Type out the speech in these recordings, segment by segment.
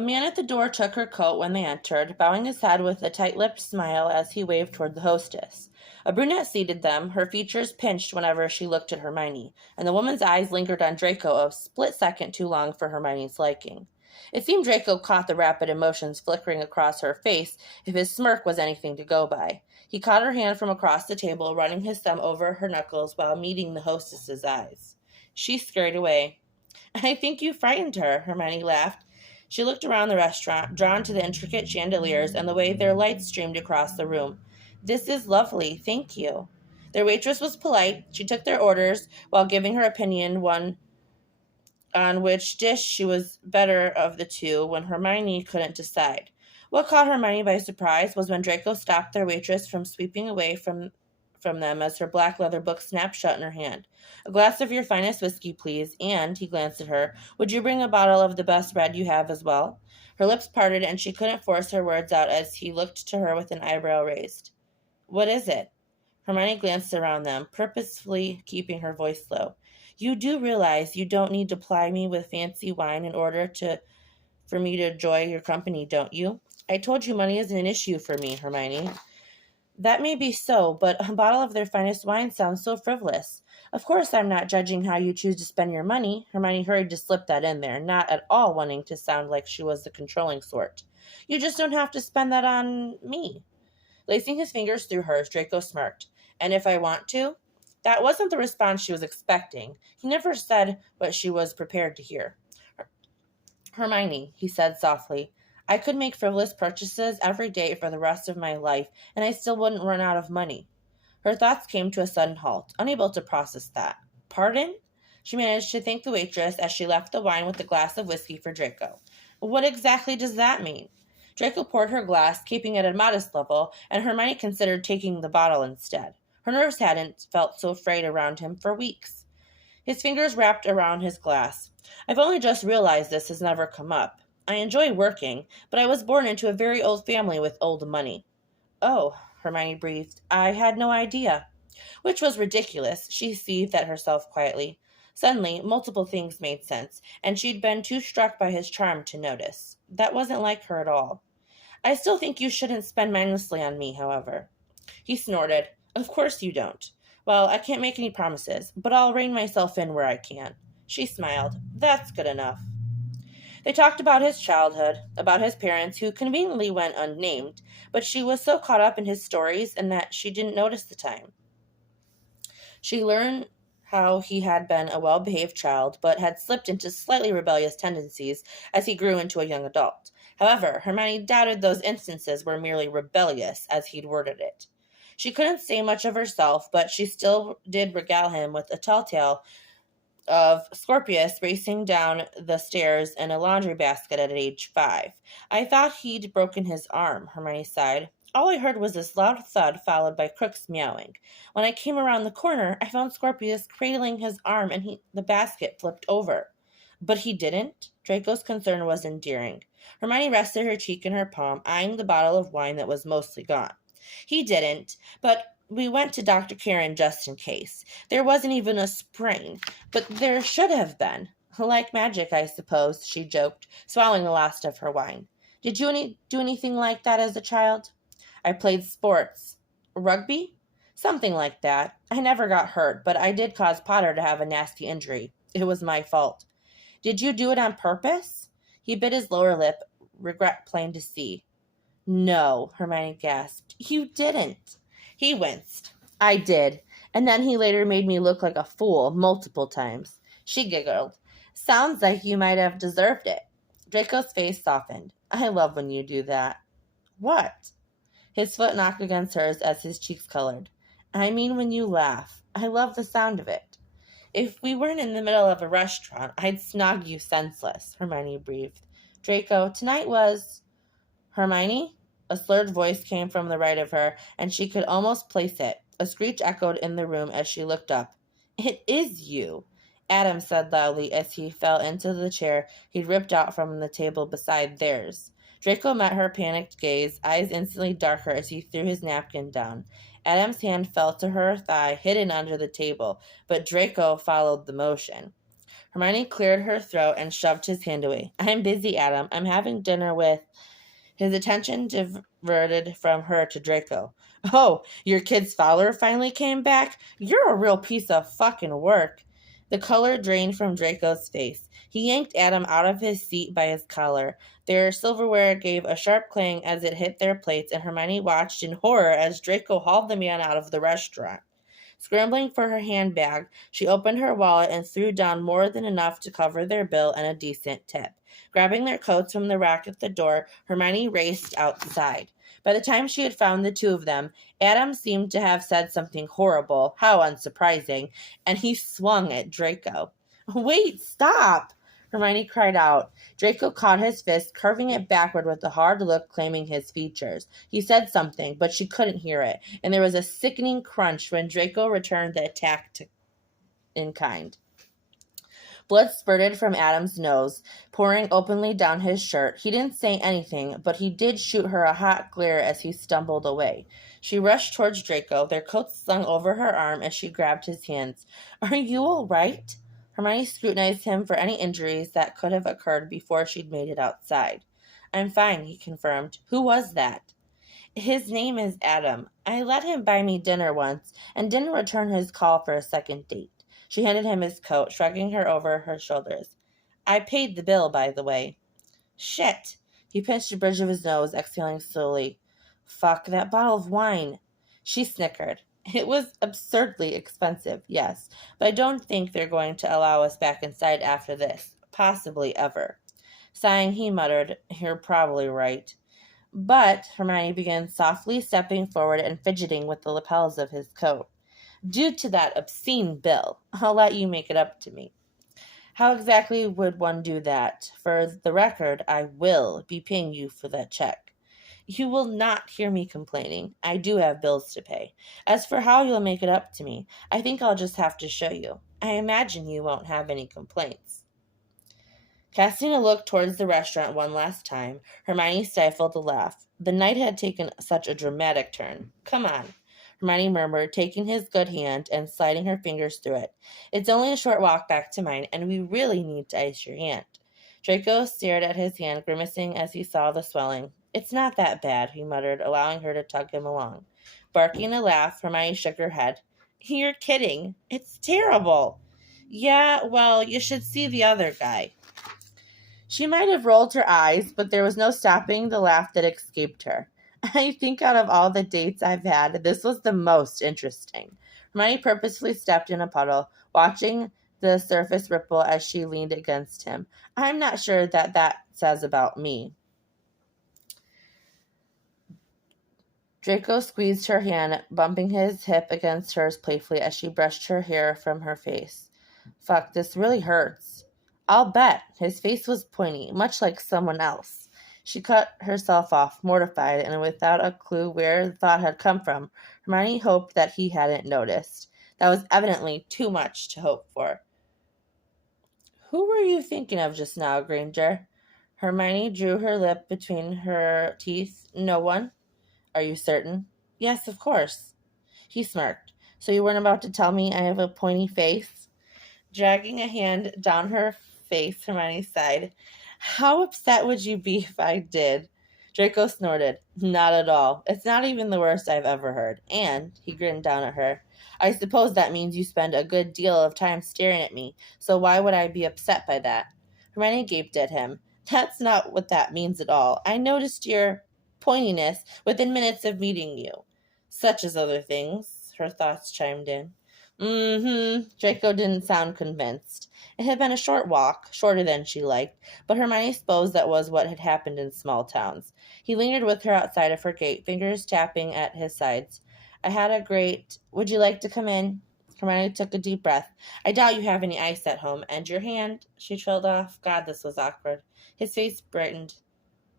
A man at the door took her coat when they entered, bowing his head with a tight-lipped smile as he waved toward the hostess. A brunette seated them, her features pinched whenever she looked at Hermione, and the woman's eyes lingered on Draco a split second too long for Hermione's liking. It seemed Draco caught the rapid emotions flickering across her face, if his smirk was anything to go by. He caught her hand from across the table, running his thumb over her knuckles while meeting the hostess's eyes. She scurried away. "I think you frightened her," Hermione laughed. She looked around the restaurant, drawn to the intricate chandeliers and the way their lights streamed across the room. "This is lovely, thank you." Their waitress was polite. She took their orders while giving her opinion on which dish she was better of the two when Hermione couldn't decide. What caught Hermione by surprise was when Draco stopped their waitress from sweeping away from them as her black leather book snapped shut in her hand. "A glass of your finest whiskey, please, and," he glanced at her, "would you bring a bottle of the best red you have as well?" Her lips parted, and she couldn't force her words out as he looked to her with an eyebrow raised. "What is it?" Hermione glanced around them, purposefully keeping her voice low. "You do realize you don't need to ply me with fancy wine in order for me to enjoy your company, don't you? I told you money isn't an issue for me, Hermione." "That may be so, but a bottle of their finest wine sounds so frivolous. Of course I'm not judging how you choose to spend your money." Hermione hurried to slip that in there, not at all wanting to sound like she was the controlling sort. "You just don't have to spend that on me." Lacing his fingers through hers, Draco smirked. "And if I want to?" That wasn't the response she was expecting. He never said what she was prepared to hear. "Hermione," he said softly, "I could make frivolous purchases every day for the rest of my life, and I still wouldn't run out of money." Her thoughts came to a sudden halt, unable to process that. "Pardon?" She managed to thank the waitress as she left the wine with a glass of whiskey for Draco. "What exactly does that mean?" Draco poured her glass, keeping it at a modest level, and Hermione considered taking the bottle instead. Her nerves hadn't felt so frayed around him for weeks. His fingers wrapped around his glass. "I've only just realized this has never come up. I enjoy working, but I was born into a very old family with old money." "Oh," Hermione breathed, "I had no idea." Which was ridiculous. She seethed at herself quietly. Suddenly, multiple things made sense, and she'd been too struck by his charm to notice. That wasn't like her at all. "I still think you shouldn't spend mindlessly on me, however." He snorted. "Of course you don't. Well, I can't make any promises, but I'll rein myself in where I can." She smiled. "That's good enough." They talked about his childhood, about his parents, who conveniently went unnamed, but she was so caught up in his stories and that she didn't notice the time. She learned how he had been a well-behaved child, but had slipped into slightly rebellious tendencies as he grew into a young adult. However, Hermione doubted those instances were merely rebellious, as he'd worded it. She couldn't say much of herself, but she still did regale him with a tall tale of Scorpius racing down the stairs in a laundry basket at age 5. "I thought he'd broken his arm," Hermione sighed. "All I heard was this loud thud followed by Crooks meowing. When I came around the corner, I found Scorpius cradling his arm and the basket flipped over." "But he didn't?" Draco's concern was endearing. Hermione rested her cheek in her palm, eyeing the bottle of wine that was mostly gone. "He didn't, but we went to Dr. Karen just in case. There wasn't even a sprain, but there should have been." "Like magic, I suppose," she joked, swallowing the last of her wine. "Did you do anything like that as a child?" "I played sports." "Rugby?" "Something like that. I never got hurt, but I did cause Potter to have a nasty injury. It was my fault." "Did you do it on purpose?" He bit his lower lip, regret plain to see. "No," Hermione gasped. "You didn't." He winced. "I did. And then he later made me look like a fool multiple times." She giggled. "Sounds like you might have deserved it." Draco's face softened. "I love when you do that." "What?" His foot knocked against hers as his cheeks colored. "I mean when you laugh. I love the sound of it." "If we weren't in the middle of a restaurant, I'd snog you senseless," Hermione breathed. "Draco, tonight was—" "Hermione?" A slurred voice came from the right of her, and she could almost place it. A screech echoed in the room as she looked up. "It is you," Adam said loudly as he fell into the chair he'd ripped out from the table beside theirs. Draco met her panicked gaze, eyes instantly darker as he threw his napkin down. Adam's hand fell to her thigh, hidden under the table, but Draco followed the motion. Hermione cleared her throat and shoved his hand away. I'm busy, Adam. I'm having dinner with... His attention diverted from her to Draco. Oh, your kid's father finally came back? You're a real piece of fucking work. The color drained from Draco's face. He yanked Adam out of his seat by his collar. Their silverware gave a sharp clang as it hit their plates, and Hermione watched in horror as Draco hauled the man out of the restaurant. Scrambling for her handbag, she opened her wallet and threw down more than enough to cover their bill and a decent tip. Grabbing their coats from the rack at the door, Hermione raced outside. By the time she had found the two of them, Adam seemed to have said something horrible, how unsurprising, and he swung at Draco. Wait, stop! Hermione cried out. Draco caught his fist, curving it backward with a hard look claiming his features. He said something, but she couldn't hear it, and there was a sickening crunch when Draco returned the attack in kind. Blood spurted from Adam's nose, pouring openly down his shirt. He didn't say anything, but he did shoot her a hot glare as he stumbled away. She rushed towards Draco, their coats slung over her arm as she grabbed his hands. Are you all right? Hermione scrutinized him for any injuries that could have occurred before she'd made it outside. I'm fine, he confirmed. Who was that? His name is Adam. I let him buy me dinner once and didn't return his call for a second date. She handed him his coat, shrugging her over her shoulders. I paid the bill, by the way. Shit! He pinched the bridge of his nose, exhaling slowly. Fuck, that bottle of wine. She snickered. It was absurdly expensive, yes, but I don't think they're going to allow us back inside after this. Possibly ever. Sighing, he muttered, You're probably right. But Hermione began softly stepping forward and fidgeting with the lapels of his coat. Due to that obscene bill, I'll let you make it up to me. How exactly would one do that? For the record, I will be paying you for that check. You will not hear me complaining. I do have bills to pay. As for how you'll make it up to me, I think I'll just have to show you. I imagine you won't have any complaints. Casting a look towards the restaurant one last time, Hermione stifled a laugh. The night had taken such a dramatic turn. Come on, Hermione murmured, taking his good hand and sliding her fingers through it. It's only a short walk back to mine, and we really need to ice your hand. Draco stared at his hand, grimacing as he saw the swelling. It's not that bad, he muttered, allowing her to tug him along. Barking a laugh, Hermione shook her head. You're kidding. It's terrible. Yeah, well, you should see the other guy. She might have rolled her eyes, but there was no stopping the laugh that escaped her. I think out of all the dates I've had, this was the most interesting. Hermione purposefully stepped in a puddle, watching the surface ripple as she leaned against him. I'm not sure that says about me. Draco squeezed her hand, bumping his hip against hers playfully as she brushed her hair from her face. Fuck, this really hurts. I'll bet. His face was pointy, much like someone else. She cut herself off, mortified, and without a clue where the thought had come from. Hermione hoped that he hadn't noticed. That was evidently too much to hope for. Who were you thinking of just now, Granger? Hermione drew her lip between her teeth. No one. Are you certain? Yes, of course. He smirked. So you weren't about to tell me I have a pointy face? Dragging a hand down her face, Hermione sighed. How upset would you be if I did? Draco snorted. Not at all. It's not even the worst I've ever heard. And, he grinned down at her, I suppose that means you spend a good deal of time staring at me, so why would I be upset by that? Hermione gaped at him. That's not what that means at all. I noticed your pointiness within minutes of meeting you. Such as other things, her thoughts chimed in. Draco didn't sound convinced. It had been a short walk, shorter than she liked, but Hermione supposed that was what had happened in small towns. He lingered with her outside of her gate, fingers tapping at his sides. Would you like to come in? Hermione took a deep breath. I doubt you have any ice at home. And your hand? She trailed off. God, this was awkward. His face brightened.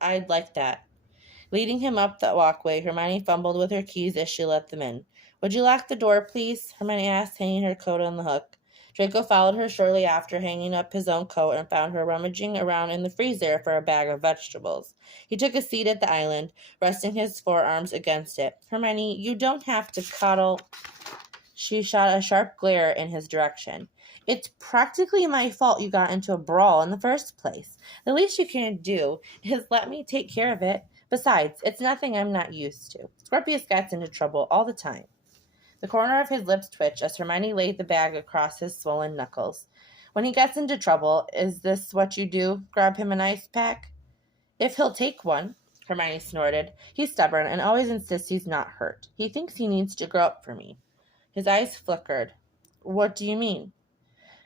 I'd like that. Leading him up the walkway, Hermione fumbled with her keys as she let them in. Would you lock the door, please? Hermione asked, hanging her coat on the hook. Draco followed her shortly after, hanging up his own coat, and found her rummaging around in the freezer for a bag of vegetables. He took a seat at the island, resting his forearms against it. Hermione, you don't have to cuddle. She shot a sharp glare in his direction. It's practically my fault you got into a brawl in the first place. The least you can do is let me take care of it. Besides, it's nothing I'm not used to. Scorpius gets into trouble all the time. The corner of his lips twitched as Hermione laid the bag across his swollen knuckles. When he gets into trouble, is this what you do? Grab him an ice pack? If he'll take one, Hermione snorted. He's stubborn and always insists he's not hurt. He thinks he needs to grow up for me. His eyes flickered. What do you mean?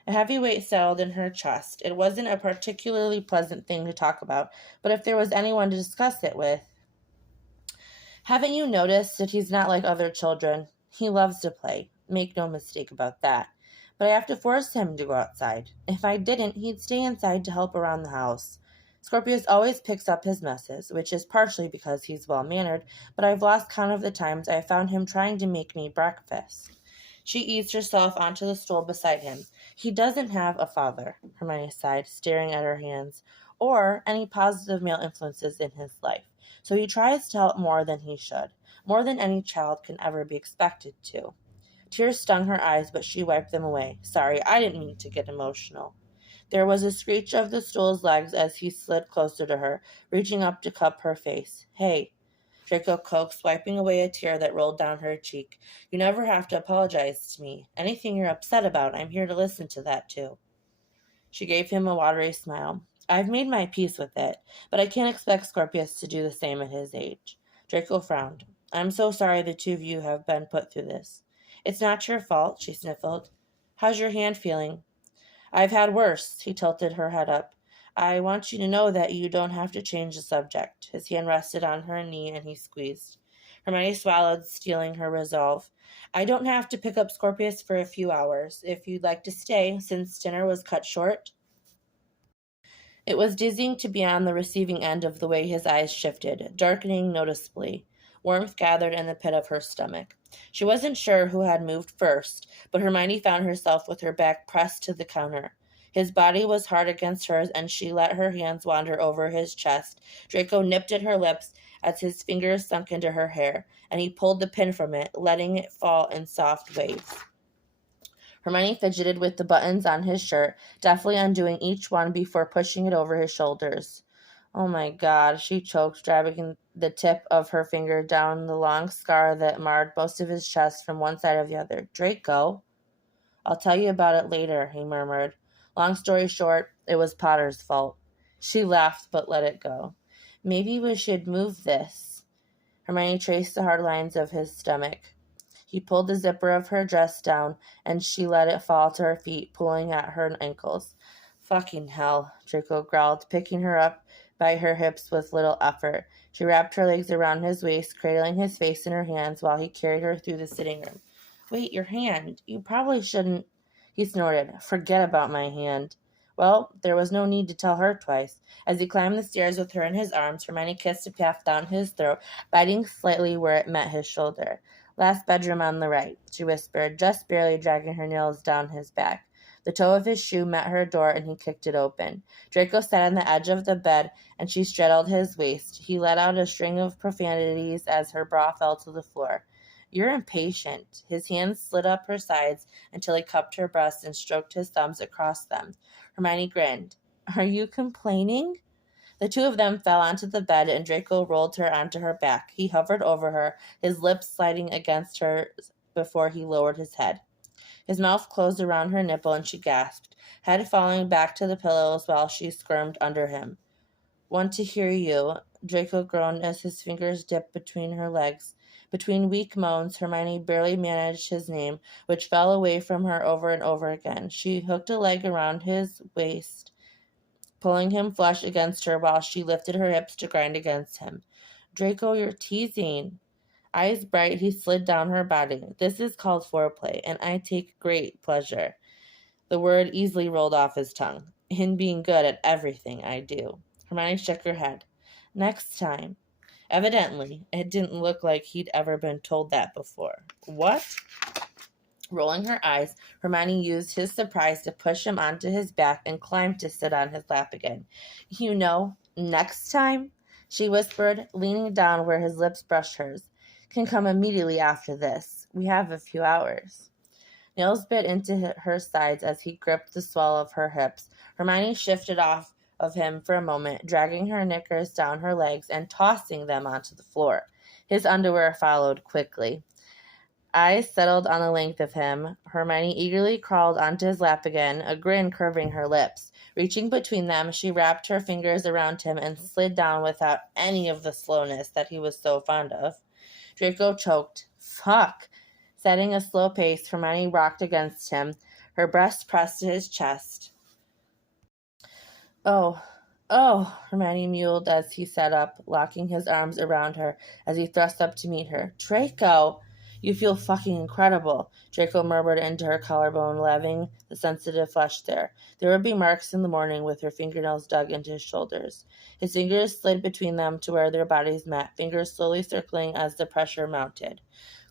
A heavy weight settled in her chest. It wasn't a particularly pleasant thing to talk about, but if there was anyone to discuss it with... Haven't you noticed that he's not like other children? He loves to play. Make no mistake about that. But I have to force him to go outside. If I didn't, he'd stay inside to help around the house. Scorpius always picks up his messes, which is partially because he's well-mannered, but I've lost count of the times I found him trying to make me breakfast. She eased herself onto the stool beside him. He doesn't have a father, Hermione sighed, staring at her hands, or any positive male influences in his life. So he tries to help more than he should, more than any child can ever be expected to. Tears stung her eyes, but she wiped them away. Sorry, I didn't mean to get emotional. There was a screech of the stool's legs as he slid closer to her, reaching up to cup her face. Hey, Draco coaxed, wiping away a tear that rolled down her cheek. You never have to apologize to me. Anything you're upset about, I'm here to listen to that too. She gave him a watery smile. I've made my peace with it, but I can't expect Scorpius to do the same at his age. Draco frowned. I'm so sorry the two of you have been put through this. It's not your fault, she sniffled. How's your hand feeling? I've had worse. He tilted her head up. I want you to know that you don't have to change the subject. His hand rested on her knee and he squeezed. Hermione swallowed, steeling her resolve. I don't have to pick up Scorpius for a few hours. If you'd like to stay, since dinner was cut short. It was dizzying to be on the receiving end of the way his eyes shifted, darkening noticeably. Warmth gathered in the pit of her stomach. She wasn't sure who had moved first, but Hermione found herself with her back pressed to the counter. His body was hard against hers, and she let her hands wander over his chest. Draco nipped at her lips as his fingers sunk into her hair, and he pulled the pin from it, letting it fall in soft waves. Hermione fidgeted with the buttons on his shirt, deftly undoing each one before pushing it over his shoulders. Oh my God, she choked, dragging the tip of her finger down the long scar that marred most of his chest from one side of the other. Draco? I'll tell you about it later, he murmured. Long story short, it was Potter's fault. She laughed, but let it go. Maybe we should move this. Hermione traced the hard lines of his stomach. He pulled the zipper of her dress down, and she let it fall to her feet, pulling at her ankles. Fucking hell, Draco growled, picking her up by her hips with little effort. She wrapped her legs around his waist, cradling his face in her hands while he carried her through the sitting room. Wait, your hand. You probably shouldn't. He snorted. Forget about my hand. Well, there was no need to tell her twice. As he climbed the stairs with her in his arms, Hermione kissed a path down his throat, biting slightly where it met his shoulder. Last bedroom on the right, she whispered, just barely dragging her nails down his back. The toe of his shoe met her door, and he kicked it open. Draco sat on the edge of the bed, and she straddled his waist. He let out a string of profanities as her bra fell to the floor. You're impatient. His hands slid up her sides until he cupped her breasts and stroked his thumbs across them. Hermione grinned. Are you complaining? The two of them fell onto the bed, and Draco rolled her onto her back. He hovered over her, his lips sliding against hers before he lowered his head. His mouth closed around her nipple, and she gasped, head falling back to the pillows while she squirmed under him. Want to hear you, Draco groaned as his fingers dipped between her legs. Between weak moans, Hermione barely managed his name, which fell away from her over and over again. She hooked a leg around his waist, pulling him flush against her while she lifted her hips to grind against him. Draco, you're teasing. Eyes bright, he slid down her body. This is called foreplay, and I take great pleasure. The word easily rolled off his tongue. In being good at everything I do. Hermione shook her head. Next time. Evidently, it didn't look like he'd ever been told that before. What? Rolling her eyes, Hermione used his surprise to push him onto his back and climbed to sit on his lap again. You know, next time, she whispered, leaning down where his lips brushed hers, can come immediately after this. We have a few hours. Nails bit into her sides as he gripped the swell of her hips. Hermione shifted off of him for a moment, dragging her knickers down her legs and tossing them onto the floor. His underwear followed quickly. Eyes settled on the length of him. Hermione eagerly crawled onto his lap again, a grin curving her lips. Reaching between them, she wrapped her fingers around him and slid down without any of the slowness that he was so fond of. Draco choked. Fuck! Setting a slow pace, Hermione rocked against him, her breast pressed to his chest. Oh, Hermione mewed as he sat up, locking his arms around her as he thrust up to meet her. Draco! You feel fucking incredible, Draco murmured into her collarbone, laving the sensitive flesh there. There would be marks in the morning with her fingernails dug into his shoulders. His fingers slid between them to where their bodies met, fingers slowly circling as the pressure mounted.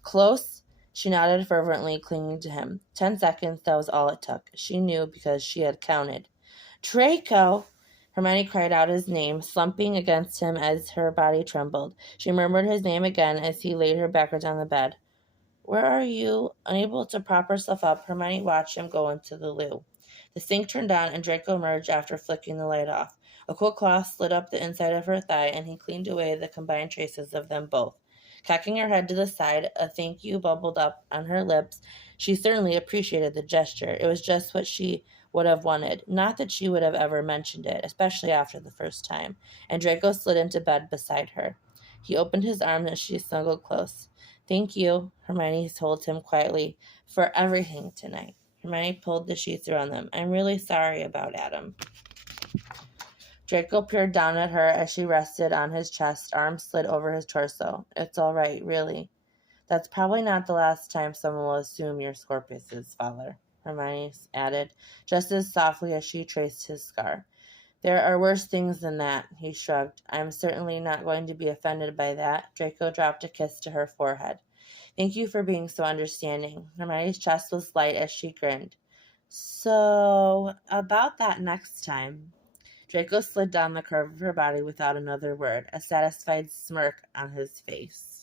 Close? She nodded fervently, clinging to him. 10 seconds, that was all it took. She knew because she had counted. Draco! Hermione cried out his name, slumping against him as her body trembled. She murmured his name again as he laid her backwards on the bed. Where are you? Unable to prop herself up, Hermione watched him go into the loo. The sink turned on, and Draco emerged after flicking the light off. A cool cloth slid up the inside of her thigh, and he cleaned away the combined traces of them both. Cocking her head to the side, a thank you bubbled up on her lips. She certainly appreciated the gesture. It was just what she would have wanted. Not that she would have ever mentioned it, especially after the first time. And Draco slid into bed beside her. He opened his arms and she snuggled close. Thank you, Hermione told him quietly, for everything tonight. Hermione pulled the sheets around them. I'm really sorry about Adam. Draco peered down at her as she rested on his chest, arms slid over his torso. It's all right, really. That's probably not the last time someone will assume you're Scorpius's father, Hermione added, just as softly as she traced his scar. There are worse things than that, he shrugged. I'm certainly not going to be offended by that. Draco dropped a kiss to her forehead. Thank you for being so understanding. Hermione's chest was light as she grinned. So, about that next time. Draco slid down the curve of her body without another word, a satisfied smirk on his face.